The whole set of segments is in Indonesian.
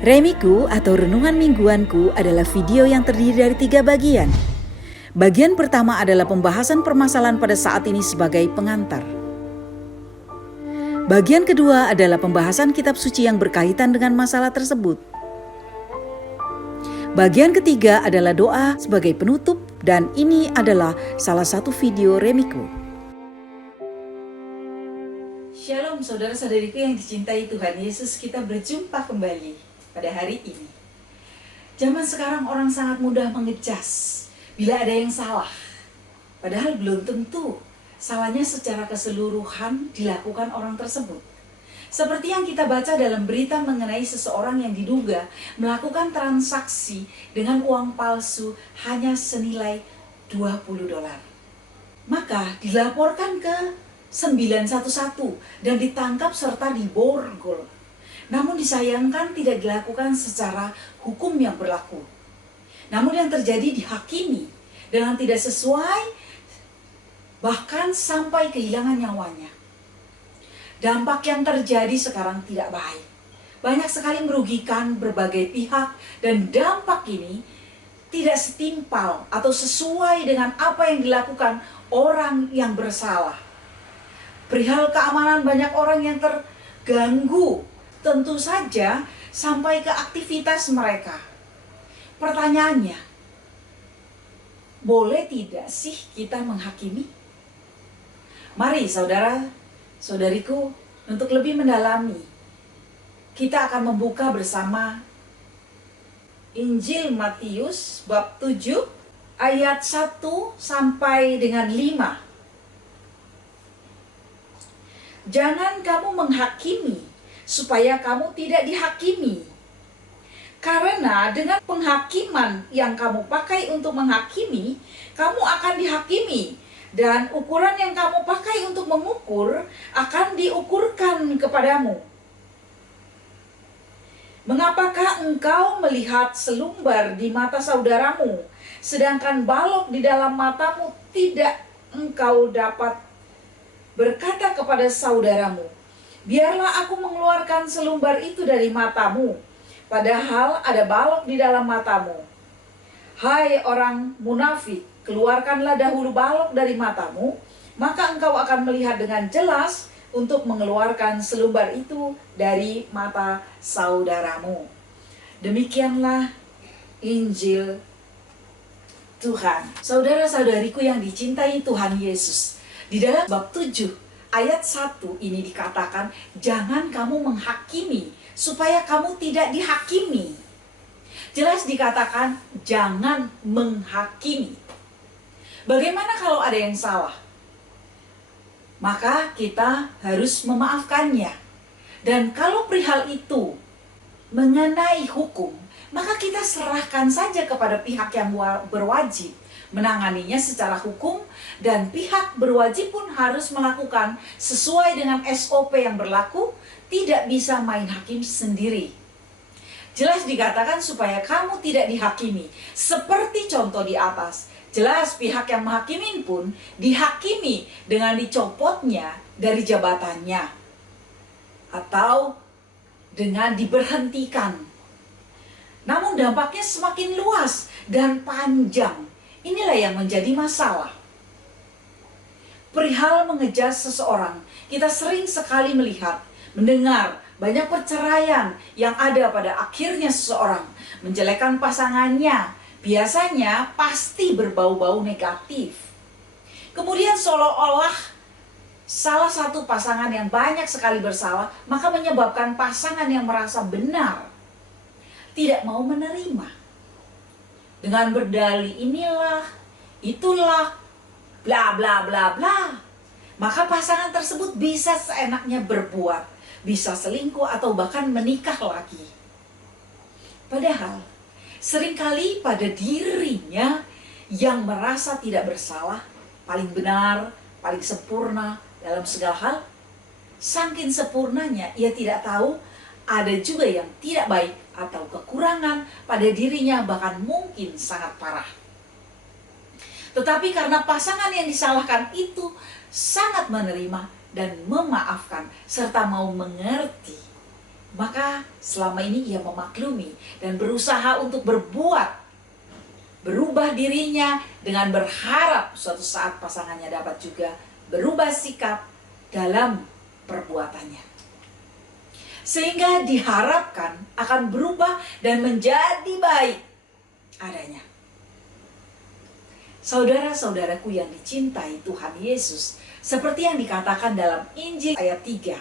Remiku atau Renungan Mingguanku adalah video yang terdiri dari 3 bagian. Bagian pertama adalah pembahasan permasalahan pada saat ini sebagai pengantar. Bagian kedua adalah pembahasan kitab suci yang berkaitan dengan masalah tersebut. Bagian ketiga adalah doa sebagai penutup, dan ini adalah salah satu video Remiku. Shalom saudara-saudariku yang dicintai Tuhan Yesus, kita berjumpa kembali pada hari ini. Zaman sekarang orang sangat mudah mengecas bila ada yang salah. Padahal belum tentu salahnya secara keseluruhan dilakukan orang tersebut. Seperti yang kita baca dalam berita mengenai seseorang yang diduga melakukan transaksi dengan uang palsu hanya senilai $20. Maka dilaporkan ke 911 dan ditangkap serta diborgol. Namun disayangkan tidak dilakukan secara hukum yang berlaku. Namun yang terjadi dihakimi dengan tidak sesuai, bahkan sampai kehilangan nyawanya. Dampak yang terjadi sekarang tidak baik. Banyak sekali merugikan berbagai pihak, dan dampak ini tidak setimpal atau sesuai dengan apa yang dilakukan orang yang bersalah. Perihal keamanan banyak orang yang terganggu, tentu saja sampai ke aktivitas mereka. Pertanyaannya, boleh tidak sih kita menghakimi? Mari saudara-saudariku, untuk lebih mendalami, kita akan membuka bersama Injil Matius bab 7 ayat 1 sampai dengan 5. Jangan kamu menghakimi supaya kamu tidak dihakimi. Karena dengan penghakiman yang kamu pakai untuk menghakimi, kamu akan dihakimi. Dan ukuran yang kamu pakai untuk mengukur akan diukurkan kepadamu. Mengapakah engkau melihat selumbar di mata saudaramu, sedangkan balok di dalam matamu tidak engkau dapat berkata kepada saudaramu, biarlah aku mengeluarkan selumbar itu dari matamu, padahal ada balok di dalam matamu. Hai orang munafik, keluarkanlah dahulu balok dari matamu, maka engkau akan melihat dengan jelas untuk mengeluarkan selumbar itu dari mata saudaramu. Demikianlah Injil Tuhan. Saudara-saudariku yang dicintai Tuhan Yesus, di dalam bab 7 ayat 1 ini dikatakan, jangan kamu menghakimi supaya kamu tidak dihakimi. Jelas dikatakan jangan menghakimi. Bagaimana kalau ada yang salah? Maka kita harus memaafkannya. Dan kalau perihal itu mengenai hukum, maka kita serahkan saja kepada pihak yang berwajib menanganinya secara hukum, dan pihak berwajib pun harus melakukan sesuai dengan SOP yang berlaku, tidak bisa main hakim sendiri. Jelas dikatakan supaya kamu tidak dihakimi. Seperti contoh di atas, jelas pihak yang menghakimin pun dihakimi dengan dicopotnya dari jabatannya, atau dengan diberhentikan. Namun dampaknya semakin luas dan panjang. Inilah yang menjadi masalah. Perihal mengejas seseorang, kita sering sekali melihat, mendengar banyak perceraian yang ada pada akhirnya seseorang menjelekkan pasangannya. Biasanya pasti berbau-bau negatif. Kemudian seolah-olah salah satu pasangan yang banyak sekali bersalah, maka menyebabkan pasangan yang merasa benar tidak mau menerima. Dengan berdalih inilah, itulah, bla bla bla bla. Maka pasangan tersebut bisa seenaknya berbuat, bisa selingkuh atau bahkan menikah lagi. Padahal seringkali pada dirinya yang merasa tidak bersalah, paling benar, paling sempurna dalam segala hal, saking sempurnanya ia tidak tahu ada juga yang tidak baik atau kekurangan pada dirinya, bahkan mungkin sangat parah. Tetapi karena pasangan yang disalahkan itu sangat menerima dan memaafkan serta mau mengerti, Maka selama ini ia memaklumi dan berusaha untuk berubah dirinya dengan berharap suatu saat pasangannya dapat juga berubah sikap dalam perbuatannya. Sehingga diharapkan akan berubah dan menjadi baik adanya. Saudara-saudaraku yang dicintai Tuhan Yesus, seperti yang dikatakan dalam Injil ayat 3.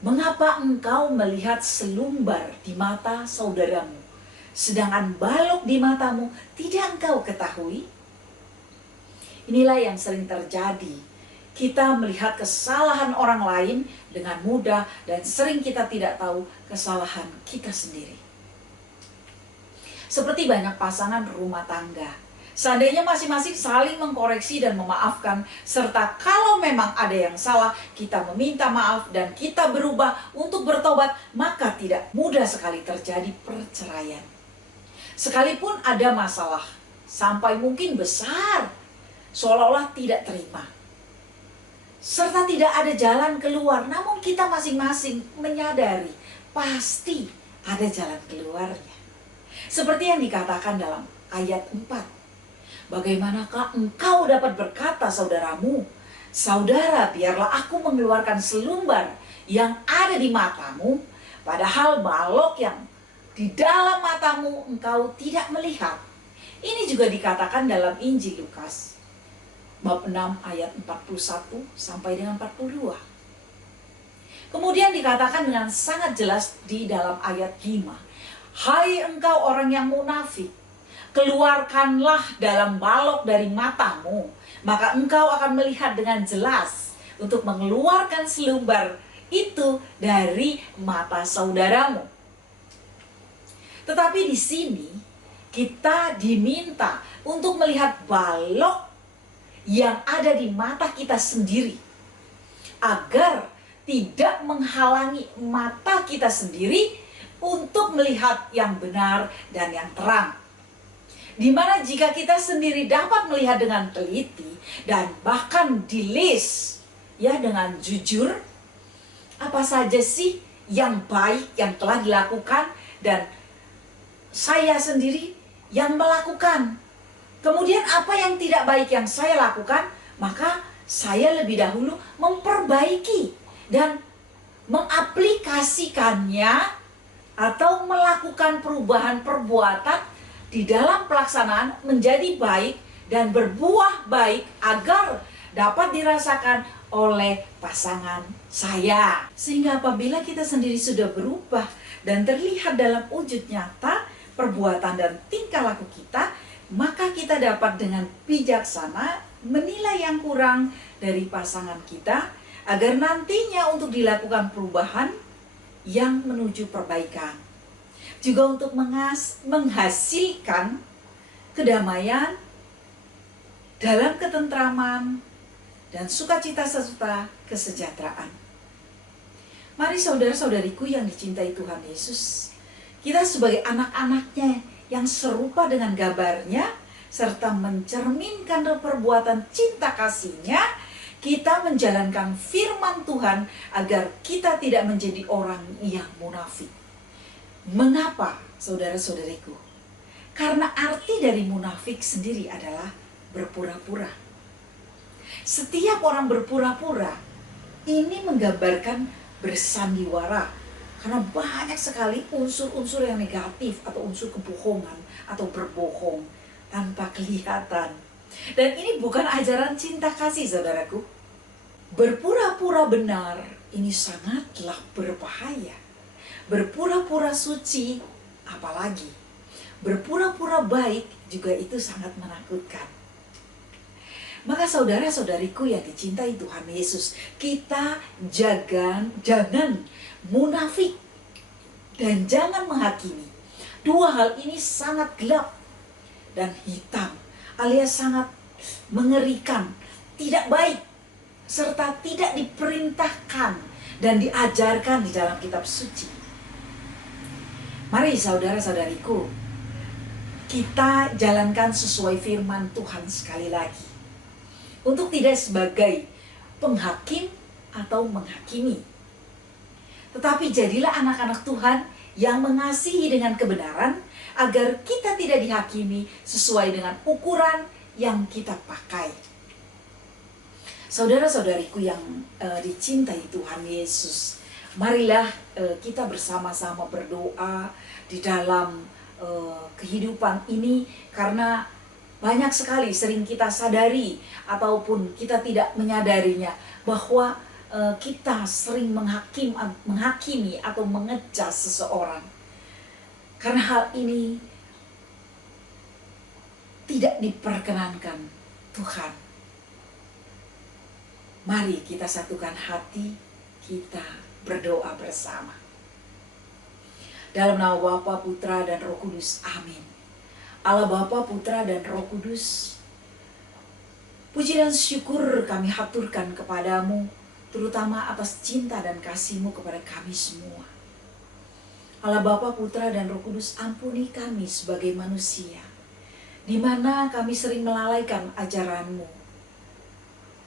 Mengapa engkau melihat selumbar di mata saudaramu, sedangkan balok di matamu tidak engkau ketahui? Inilah yang sering terjadi. Kita melihat kesalahan orang lain dengan mudah dan sering kita tidak tahu kesalahan kita sendiri. Seperti banyak pasangan rumah tangga. Seandainya masing-masing saling mengkoreksi dan memaafkan, serta kalau memang ada yang salah, kita meminta maaf dan kita berubah untuk bertobat, maka tidak mudah sekali terjadi perceraian. Sekalipun ada masalah, sampai mungkin besar, seolah-olah tidak terima. Serta tidak ada jalan keluar, namun kita masing-masing menyadari, pasti ada jalan keluarnya. Seperti yang dikatakan dalam ayat 4. Bagaimanakah engkau dapat berkata saudaramu, saudara, biarlah aku mengeluarkan selumbar yang ada di matamu, padahal balok yang di dalam matamu engkau tidak melihat. Ini juga dikatakan dalam Injil Lukas, bab 6 ayat 41 sampai dengan 42. Kemudian dikatakan dengan sangat jelas di dalam ayat 5. Hai engkau orang yang munafik, keluarkanlah dalam balok dari matamu, maka engkau akan melihat dengan jelas untuk mengeluarkan selumbar itu dari mata saudaramu. Tetapi di sini kita diminta untuk melihat balok yang ada di mata kita sendiri, agar tidak menghalangi mata kita sendiri untuk melihat yang benar dan yang terang. Dimana jika kita sendiri dapat melihat dengan teliti dan bahkan di-list ya dengan jujur, apa saja sih yang baik yang telah dilakukan dan saya sendiri yang melakukan. Kemudian apa yang tidak baik yang saya lakukan, maka saya lebih dahulu memperbaiki dan mengaplikasikannya atau melakukan perubahan perbuatan di dalam pelaksanaan menjadi baik dan berbuah baik agar dapat dirasakan oleh pasangan saya. Sehingga apabila kita sendiri sudah berubah dan terlihat dalam wujud nyata perbuatan dan tingkah laku kita, maka kita dapat dengan bijaksana menilai yang kurang dari pasangan kita agar nantinya untuk dilakukan perubahan yang menuju perbaikan. Juga untuk menghasilkan kedamaian dalam ketentraman dan sukacita serta kesejahteraan. Mari saudara-saudariku yang dicintai Tuhan Yesus, kita sebagai anak-anaknya yang serupa dengan gambarnya, serta mencerminkan perbuatan cinta kasih-Nya, kita menjalankan firman Tuhan agar kita tidak menjadi orang yang munafik. Mengapa, saudara-saudariku? Karena arti dari munafik sendiri adalah berpura-pura. Setiap orang berpura-pura ini menggambarkan bersandiwara, karena banyak sekali unsur-unsur yang negatif atau unsur kebohongan atau berbohong tanpa kelihatan. Dan ini bukan ajaran cinta kasih, saudaraku. Berpura-pura benar ini sangatlah berbahaya. Berpura-pura suci, apalagi berpura-pura baik juga itu sangat menakutkan. Maka saudara-saudariku yang dicintai Tuhan Yesus, kita jangan munafik dan jangan menghakimi. Dua hal ini sangat gelap dan hitam, alias sangat mengerikan, tidak baik, serta tidak diperintahkan dan diajarkan di dalam kitab suci. Mari saudara-saudariku, kita jalankan sesuai firman Tuhan sekali lagi. Untuk tidak sebagai penghakim atau menghakimi. Tetapi jadilah anak-anak Tuhan yang mengasihi dengan kebenaran, agar kita tidak dihakimi sesuai dengan ukuran yang kita pakai. Saudara-saudariku yang dicintai Tuhan Yesus, marilah kita bersama-sama berdoa di dalam kehidupan ini, karena banyak sekali sering kita sadari ataupun kita tidak menyadarinya bahwa kita sering menghakimi atau mengecas seseorang. Karena hal ini tidak diperkenankan Tuhan. Mari kita satukan hati, kita berdoa bersama. Dalam nama Bapa, Putra, dan Roh Kudus. Amin. Allah Bapa, Putra, dan Roh Kudus, puji dan syukur kami haturkan kepadamu, terutama atas cinta dan kasih-Mu kepada kami semua. Allah Bapa, Putra, dan Roh Kudus, ampuni kami sebagai manusia, di mana kami sering melalaikan ajaran-Mu,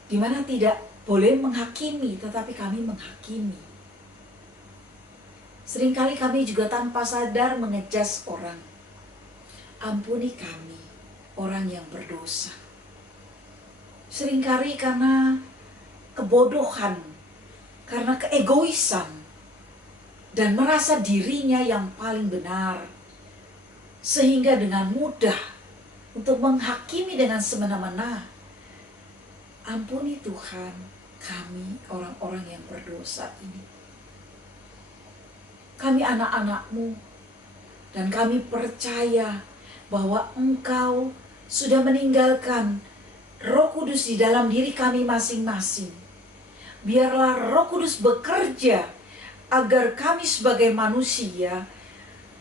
di mana tidak boleh menghakimi, tetapi kami menghakimi. Seringkali kami juga tanpa sadar mengejas orang. Ampuni kami, orang yang berdosa. Seringkali karena kebodohan, karena keegoisan, dan merasa dirinya yang paling benar, sehingga dengan mudah untuk menghakimi dengan semena-mena. Ampuni Tuhan kami, orang-orang yang berdosa ini. Kami anak-anak-Mu, dan kami percaya bahwa Engkau sudah meninggalkan Roh Kudus di dalam diri kami masing-masing. Biarlah Roh Kudus bekerja agar kami sebagai manusia,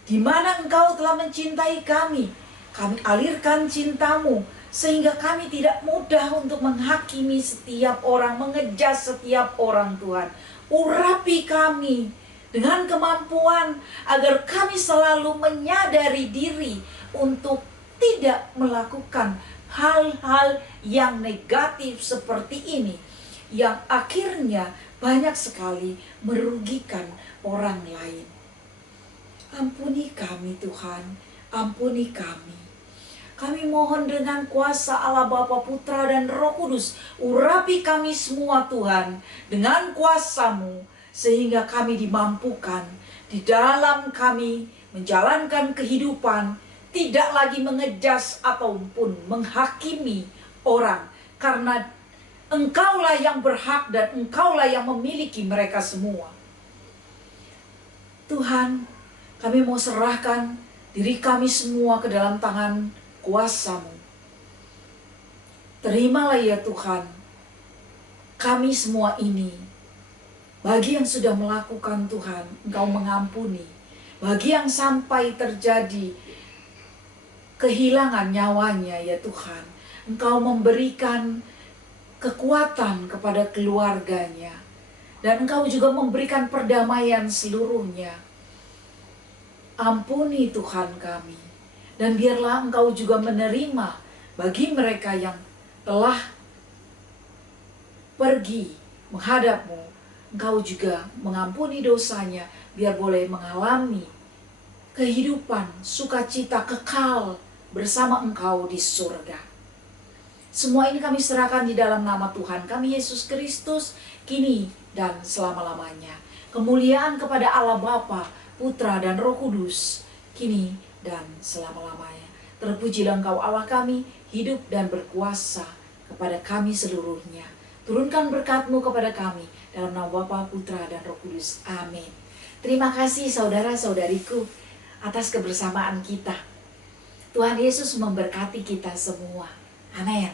di mana Engkau telah mencintai kami alirkan cinta-Mu, sehingga kami tidak mudah untuk menghakimi setiap orang, mengejas setiap orang. Tuhan, urapi kami dengan kemampuan agar kami selalu menyadari diri untuk tidak melakukan hal-hal yang negatif seperti ini, yang akhirnya banyak sekali merugikan orang lain. Ampuni kami Tuhan, ampuni kami. Kami mohon dengan kuasa Allah Bapa, Putra, dan Roh Kudus, urapi kami semua Tuhan dengan kuasa-Mu, sehingga kami dimampukan di dalam kami menjalankan kehidupan, tidak lagi mengejas ataupun menghakimi orang, karena Engkaulah yang berhak dan Engkaulah yang memiliki mereka semua. Tuhan, kami mau serahkan diri kami semua ke dalam tangan kuasa-Mu. Terimalah ya Tuhan, kami semua ini. Bagi yang sudah melakukan Tuhan, Engkau mengampuni. Bagi yang sampai terjadi kehilangan nyawanya ya Tuhan, Engkau memberikan kekuatan kepada keluarganya. Dan Engkau juga memberikan perdamaian seluruhnya. Ampuni Tuhan kami. Dan biarlah Engkau juga menerima bagi mereka yang telah pergi menghadap-Mu. Engkau juga mengampuni dosanya, biar boleh mengalami kehidupan sukacita kekal bersama Engkau di surga. Semua ini kami serahkan di dalam nama Tuhan kami Yesus Kristus, kini dan selama-lamanya. Kemuliaan kepada Allah Bapa, Putra, dan Roh Kudus, kini dan selama-lamanya. Terpujilah Engkau Allah kami, hidup dan berkuasa kepada kami seluruhnya. Turunkan berkat-Mu kepada kami, dalam nama Bapa, Putra, dan Roh Kudus. Amin. Terima kasih saudara-saudariku atas kebersamaan kita. Tuhan Yesus memberkati kita semua. Amin.